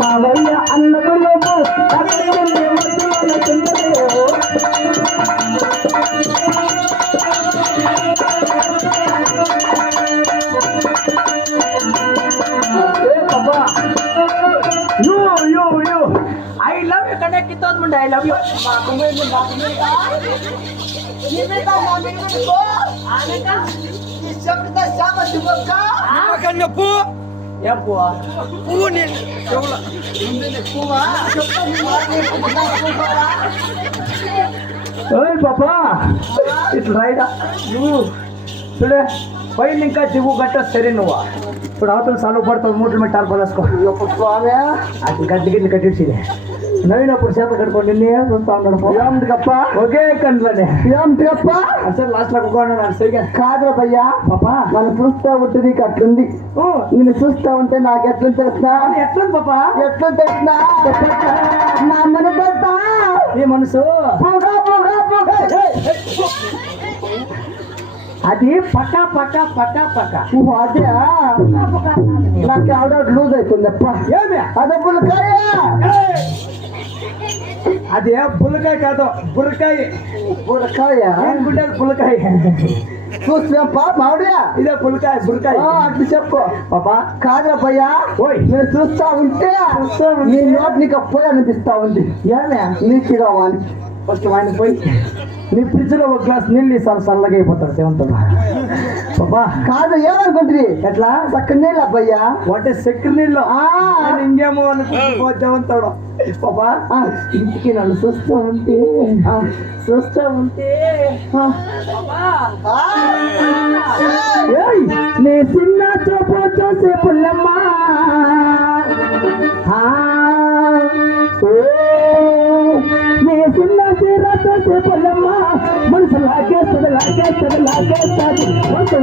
మావయ్య అన్నగులకు I love you connect kita munda I love you makan pu ya buah pu ni Hey papa it's right చూడే పైన ఇంకా దిగు గట్ట సరే నువ్వు ఇప్పుడు అవతల సాలు పడుతుంది మూటలు మెట్టాలు పలేసుకో స్వామి అది గడ్డి గిడ్లు కట్టించిలే నవ్వినప్పుడు చేత కట్టుకోండి నిన్నే చూస్తా ఉన్నాడు ఏమిటికప్ప ఒకే కంట్లోనే ఏమిటికప్ప అసలు లాస్ట్ లో కుక్కున్నాడు సరిగా కాదురా భయ్యా పాపా నన్ను చూస్తా ఉంటే నీకు అట్లుంది నిన్ను చూస్తా ఉంటే నాకు ఎట్లా తెలుసా ఎట్లా పాపా ఎట్లా తెలుసా నా మనసు నీ మనసు అది పక్క పక్క పక్క పక్క అదే నాకు ఆవిడ లూజ్ అవుతుందప్ప ఏమి అదే పుల్లకాయ అదే పుల్లకాయ కాదు బురకాయ పుల్లకాయ అనుకుంటారు పుల్లకాయ చూస్తా పాప ఆవిడ ఇదే పుల్లకాయ బురకాయ అట్లా చెప్పు పాపా కాదురా భయ్యా నేను చూస్తా ఉంటే నీ నోట్ నీకు పోయి అనిపిస్తా ఉంది ఏమే నీకు కావాలి ఫస్ట్ వాడిని పోయి నీ ఫ్రిడ్జ్లో ఒక గ్లాస్ నీళ్ళు ఇస్తాను చల్లగా అయిపోతాడు సేవంతుడు పాపా కాదు ఏమనుకుంటుంది ఎట్లా చక్కర నీళ్ళు అబ్బయ్యా వాటే చక్కెర నీళ్ళు ఇంకేమో అనుకుంటాడు పాపా ఇంటికి నన్ను చూస్తూ ఉంటే నీ చిన్న చూపు చూసే పుల్లమ్మా నీ చిన్న చీర చూసే పుల్లమ్మా మనసు లాగేస్తుంది మనసు